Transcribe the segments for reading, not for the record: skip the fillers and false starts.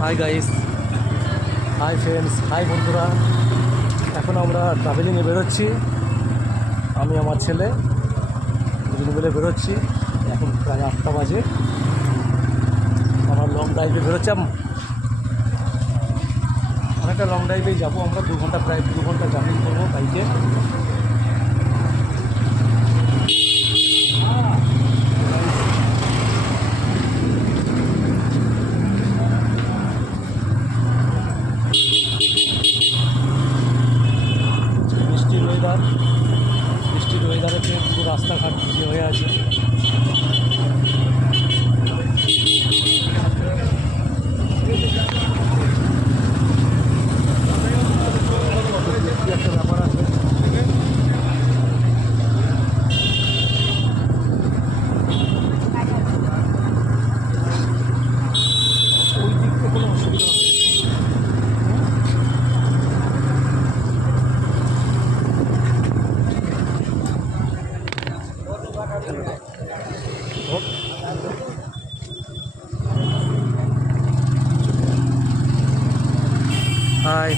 High guys, hi friends, hi বন্ধুরা। এখন আমরা ট্রাভেলিংয়ে বেরোচ্ছি, আমি আমার ছেলে দুজন মিলে বেরোচ্ছি। এখন প্রায় 8টা বাজে। আমরা লং ড্রাইভে বেরোচ্ছি, অনেকটা লং ড্রাইভেই যাবো আমরা। 2 ঘন্টা, প্রায় 2 ঘন্টা জার্নি করবো বাইকে। বৃষ্টির ওয়েদারেতে পুরো রাস্তাঘাট ভিজে হয়ে আছে। একটা ব্যাপার আছে, ওই দিক থেকে কোনো অসুবিধা হবে। হাই,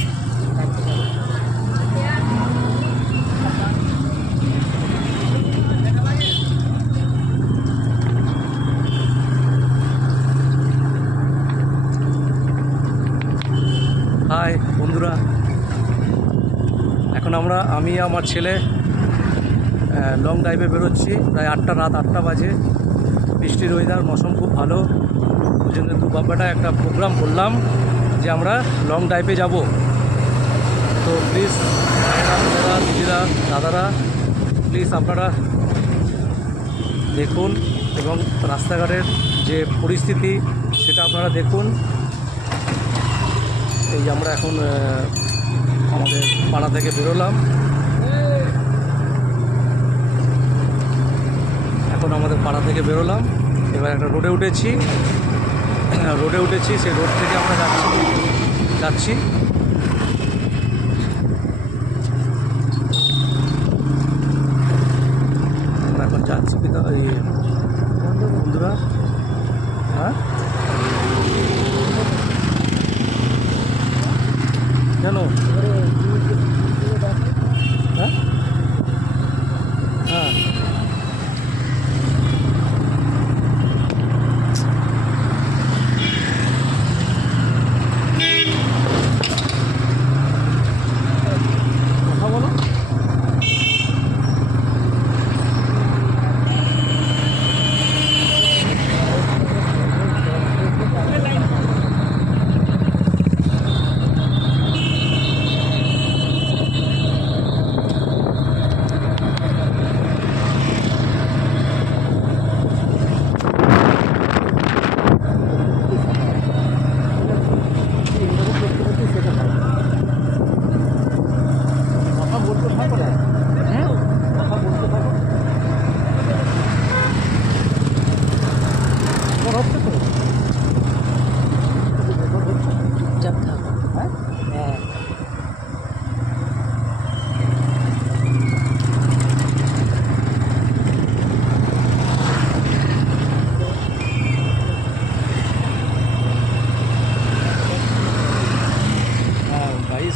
হাই বন্ধুরা। এখন আমি আমার ছেলে লং ড্রাইভে বেরোচ্ছি। প্রায় রাত 8টা বাজে। বৃষ্টির ওয়েদার, মৌসুম খুব ভালো। ওই জন্য দুবাব্বাটা একটা প্রোগ্রাম করলাম যে আমরা লং ড্রাইভে যাব। তো প্লিজ ভাইয়েরা, দিদিরা, দাদারা, প্লিজ আপনারা দেখুন এবং রাস্তাঘাটের যে পরিস্থিতি সেটা আপনারা দেখুন। এই যে আমরা এখন আমাদের পাড়া থেকে বেরোলাম। এবার একটা রোডে উঠেছি। সেই রোড থেকে আমরা যাচ্ছি। আমরা এখন যাচ্ছি বন্ধুরা। হ্যাঁ, জানো, হ্যাঁ হ্যাঁ কথা বলো।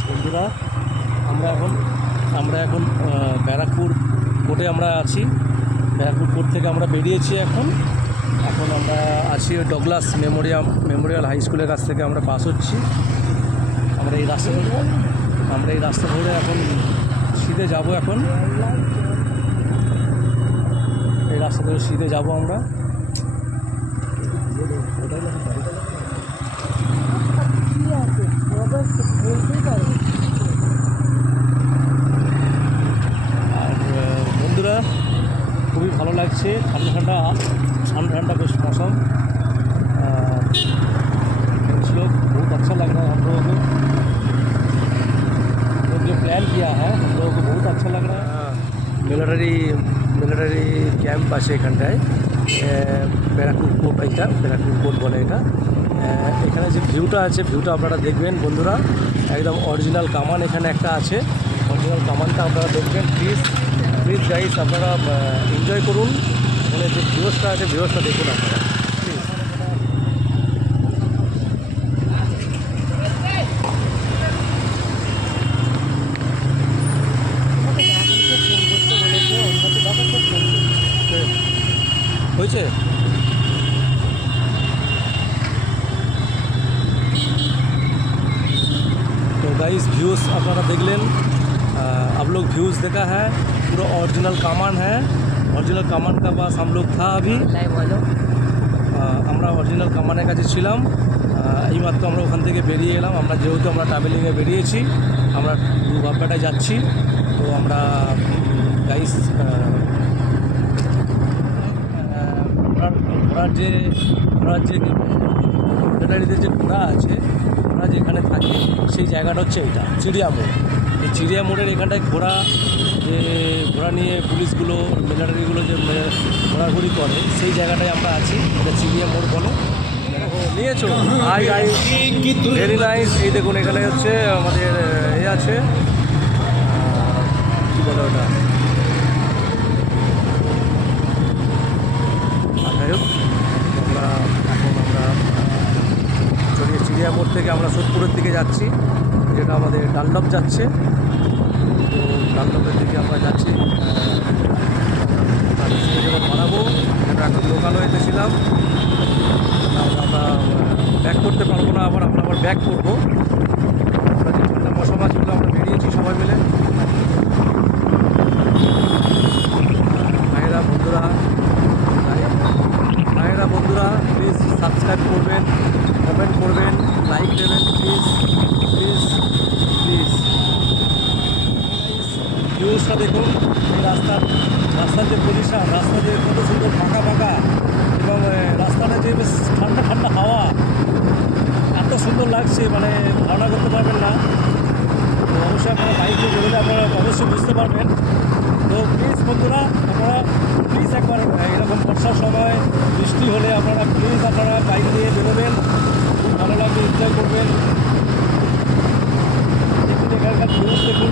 বন্ধুরা, আমরা এখন ব্যারাকপুর কোর্টে আমরা আছি। ব্যারাকপুর কোর্ট থেকে আমরা বেরিয়েছি। এখন আমরা আছি ডগলাস মেমোরিয়াল হাই স্কুলের কাছ থেকে আমরা পাস হচ্ছি। আমরা এই রাস্তা ধরে এখন সিধে যাব। এই রাস্তা ধরে সিধে যাব আমরা। আর বন্ধুরা, খুবই ভালো লাগছে। ঠান্ডা बेश मौसम। कुछ लोग बहुत अच्छा लग रहा है। हम लोगों को जो प्लान किया है, हम लोगों को बहुत अच्छा लग रहा है। मिलिटारी कैम्प আছে এখানটায়, ব্যারাকপুর কোর্ট বলে এটা। এখানে যে ভিউটা আছে, ভিউটা আপনারা দেখবেন বন্ধুরা। একদম অরিজিনাল কামান এখানে একটা আছে। অরিজিনাল কামানটা আপনারা দেখবেন। প্লিজ গাইস, আপনারা এনজয় করুন। এখানে যে ভিউসটা আছে ভিউসটা দেখুন আপনারা প্লিজ। হয়েছে तो गाइस व्यूज़ अपना देखलें आप लोग व्यूज़ देखा है पूरा ओरिजिनल कामान है। ओरिजिनल कामान का पास हम लोग था अभी আমরা অরিজিনাল কামানের কাছে ছিলাম। এইমাত্র আমরা ওখান থেকে বেরিয়ে এলাম। আমরা যেহেতু আমরা ট্রাভেলিংয়ে বেরিয়েছি, আমরা দুবাব্বাটায় যাচ্ছি। তো আমরা গাইস ঘোড়ার যে ভেটেরিনারিতে যে ঘোড়া আছে, ঘোড়া যেখানে থাকে সেই জায়গাটা হচ্ছে এটা চিড়িয়া মোড়। এই চিড়িয়া মোড়ের এখানটায় ঘোড়া নিয়ে পুলিশগুলো মিলিটারিগুলো যে ঘোরাঘুরি করে সেই জায়গাটায় আমরা আছি। এটা চিড়িয়া মোড় বলে। নিয়েছো হাই গাইস, ভেরি নাইস। এই দেখুন এখানে হচ্ছে আমাদের আছে কী বলে ওটা, যাই হোক আমরা চিড়িয়া মোড় থেকে আমরা সোদপুরের দিকে যাচ্ছি, যেটা আমাদের ডানলপ যাচ্ছে। তো ডানলপের দিকে আমরা যাচ্ছি। যখন বানাবো এটা একটা দোকানও এসেছিলাম, আমরা ব্যাক করতে পারবো না, আমরা আবার ব্যাক করবো। আমরা যে ঠান্ডা মশা মাছগুলো আমরা বেরিয়েছি সবাই মিলে। ভাইয়েরা বন্ধুরা প্লিজ সাবস্ক্রাইব করবেন, কমেন্ট করবেন, লাইক দেবেন প্লিজ প্লিজ প্লিজ। ভিউজটা দেখুন, এই রাস্তার যে পরিষ্কার, রাস্তা যে কত সুন্দর ফাঁকা ফাঁকা, এবং রাস্তাটা যে বেশ ঠান্ডা ঠান্ডা হাওয়া, এত সুন্দর লাগছে মানে ধারণা করতে পারবেন না। তো অবশ্যই আপনারা বাইকে বেরোলে আপনারা অবশ্যই বুঝতে পারবেন। তো প্লিজ বন্ধুরা আপনারা প্লিজ একবার এরকম বর্ষার সময় বৃষ্টি হলে আপনারা প্লিজ আপনারা বাইক নিয়ে বেরোবেন, খুব ভালো লাগবে, এনজয় করবেন। দেখুন এখানকার ভিউজ দেখুন।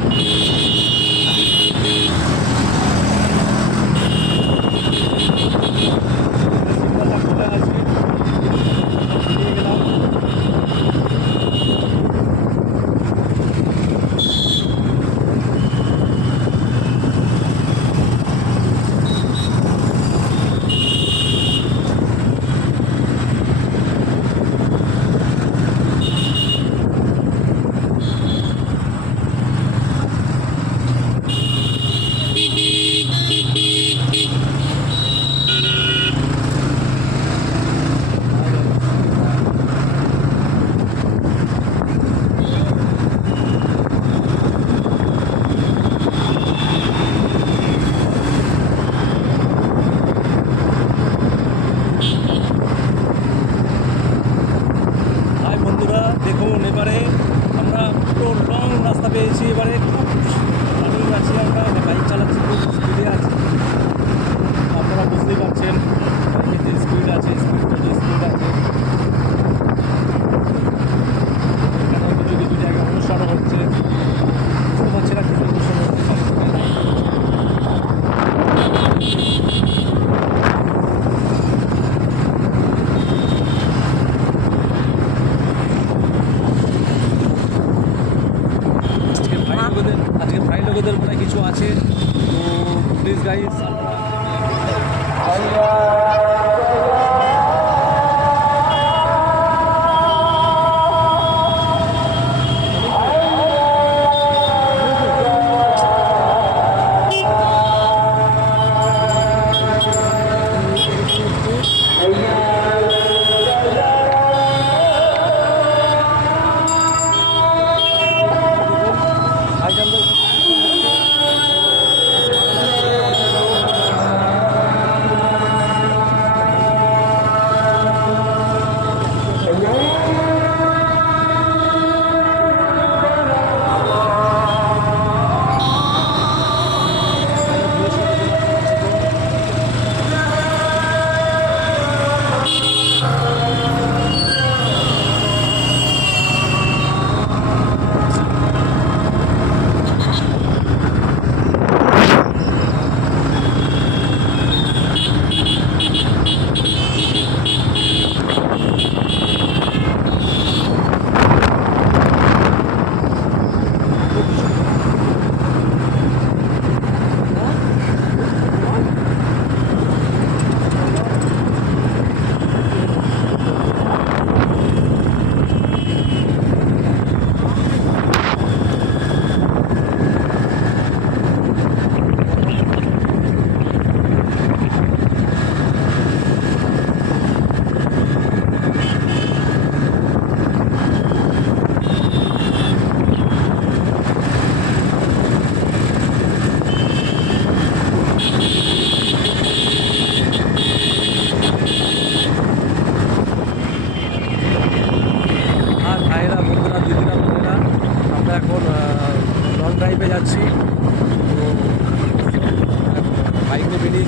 চলে আসবে বেরিয়ে গেলাম। দেখুন এবারে আমরা পুরো লং রাস্তা পেয়েছি। এবারে খুব রানিং আছি, আমরা বাইক চালাচ্ছি, খুব স্পিডে আছি। আপনারা বুঝতেই পারছেন বাইকের যে স্পিড আছে, স্পিড আছে। এখানে কিছু কিছু জায়গায় অনুসরণ হচ্ছে, বুঝতে পারছি না কিছু অনুসরণ হচ্ছে। আজকে ভাই লোকেদের মনে কিছু আছে, তো প্লিজ গাইস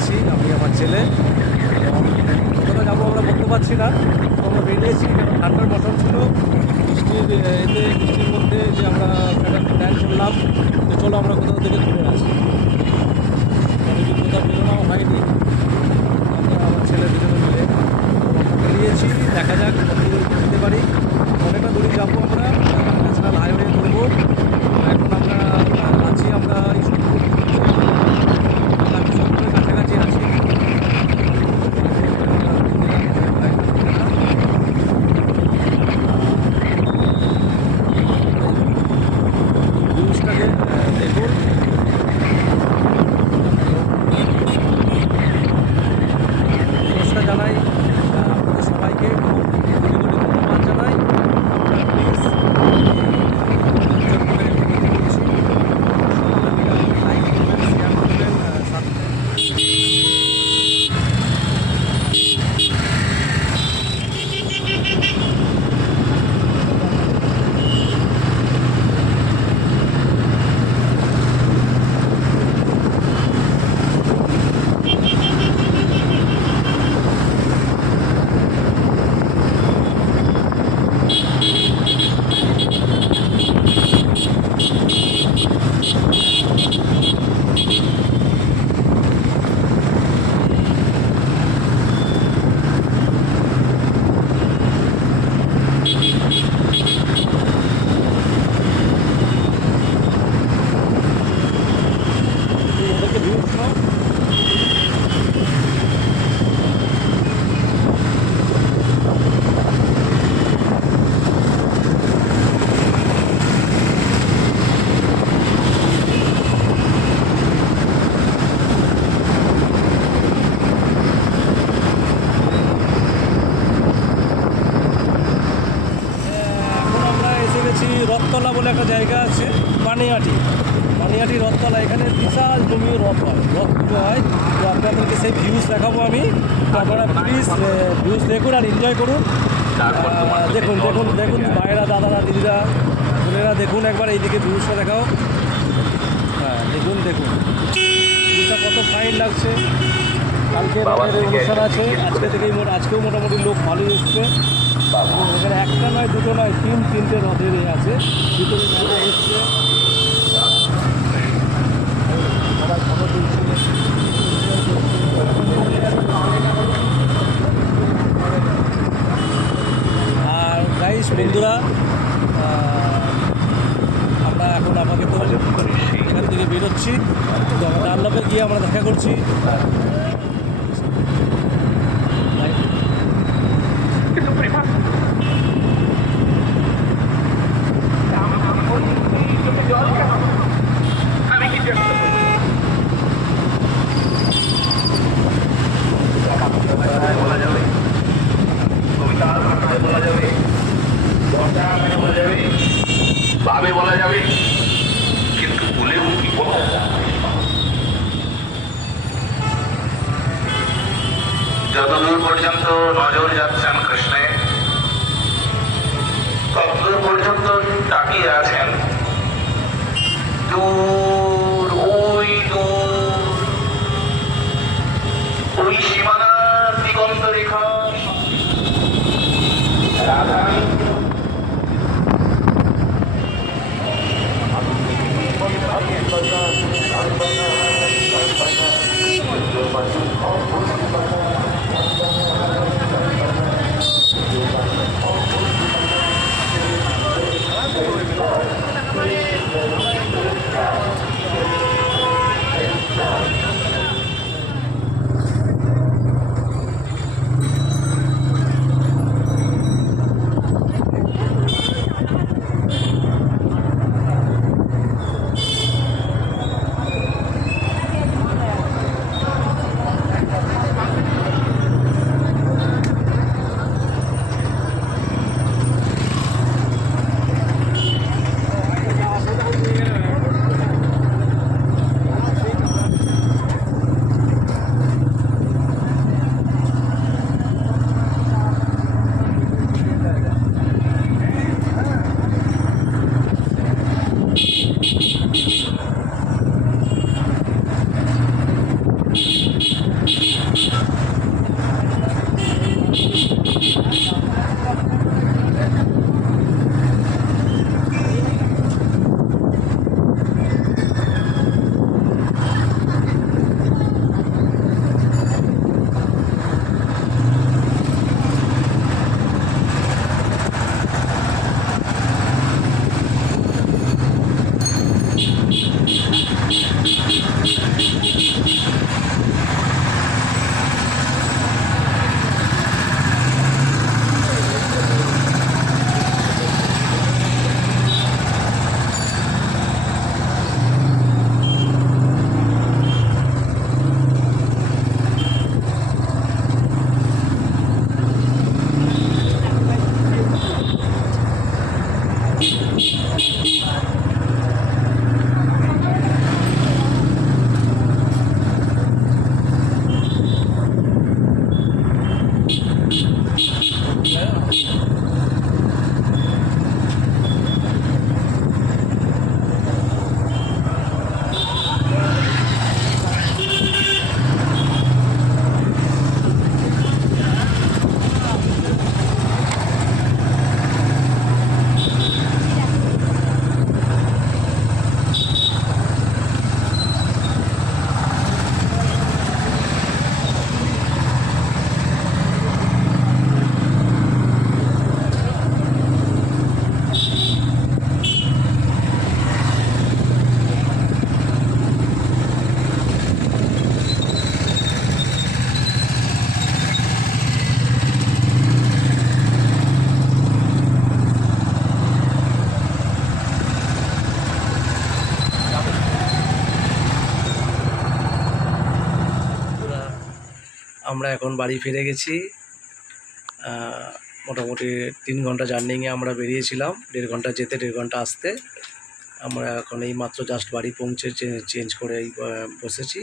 যাচ্ছি, আমি আমার ছেলে। কোথাও যাবো আমরা বলতে পারছি না, তো আমরা বেরিয়েছি কারণ ঠান্ডার মৌসুম ছিল। বৃষ্টির মধ্যে যে আমরা একটা প্ল্যান করলাম যে চলো আমরা কোথাও থেকে ঘুরে আসি। অনেকদিন কোথাও বেরোনো হয়নি, আমরা আমার ছেলে দুজনে মিলে বেরিয়েছি। দেখা যাক কত দূর যেতে পারি। অনেকটা দূরে যাবো আমরা, ন্যাশনাল হাইওয়ে ধরবো। এখন আমরা আছি, আমরা এই সত্তরের কাছাকাছি আছি। ভিউজটাকে দেখুন। নমস্কার জানাই আপনাদের সবাইকে, ধন্যবাদ জানাই। প্লিজ লাইক করবেন, শেয়ার করবেন, ওদেরকে ভিউজ শোনাও। এখন আমরা এসে গেছি রথতলা বলে একটা জায়গা আছে, পানিহাটি রথতলা। এখানে বিশাল জমি রথ পুজো হয়। তো আপনাদেরকে সেই ভিউজ দেখাবো আমি, তো আপনারা প্লিজ ভিউজ দেখুন আর এনজয় করুন। দেখুন দেখুন দেখুন ভাইয়েরা, দাদারা, দিদিরা, বোনেরা, দেখুন একবার এইদিকে ভিউজটা দেখাও। হ্যাঁ দেখুন দেখুন ভিউজটা কত ফাইন লাগছে। কালকে অনুষ্ঠান আছে, আজকেও মোটামুটি লোক ভালোই এসছে। এখানে একটা নয়, দুটো নয়, তিনটে রথের আছে, ভিতরে মেলা এসছে। সবাই খবর দিচ্ছে। আর গাইস বন্ধুরা, আমরা এখন আমাকে তো এখান থেকে বেরোচ্ছি, তো আমরা ডানলপে গিয়ে আমরা দেখা করছি। ভাবে বলা যাবে, কিন্তু বলেও কি বলা যাবে। যতদূর পর্যন্ত নজর যাচ্ছেন কৃষ্ণে, ততদূর পর্যন্ত তাকিয়ে আছেন দূর, ওই সীমানার দিগন্ত রেখা রাধা। আমরা এখন বাড়ি ফিরে গেছি। মোটামুটি 3 ঘন্টা জার্নিংয়ে আমরা বেরিয়েছিলাম, 1.5 ঘন্টা যেতে 1.5 ঘন্টা আসতে। আমরা এখন এই মাত্র জাস্ট বাড়ি পৌঁছে চেঞ্জ করে বসেছি।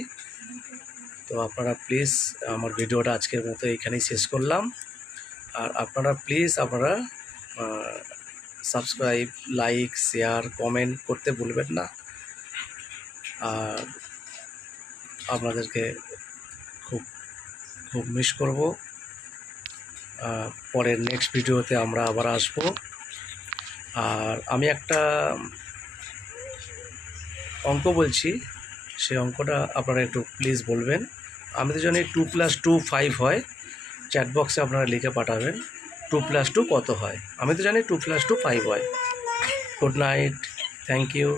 তো আপনারা প্লিজ আমার ভিডিওটা আজকের মতো এইখানেই শেষ করলাম। আর আপনারা please subscribe, like, share, comment করতে ভুলবেন না। আর আপনাদেরকে খুব খুব মিস করব। পরের নেক্সট ভিডিওতে আমরা আবার আসব। আর আমি একটা অঙ্ক বলছি, সেই অঙ্কটা আপনারা একটু প্লিজ বলবেন। আমি তো জানি 2 + 2 5 হয়। চ্যাট বক্সে আপনারা লিখে পাঠাবেন 2 + 2 কত হয়। আমি তো জানি 2 + 2 5 হয়। Good night, thank you.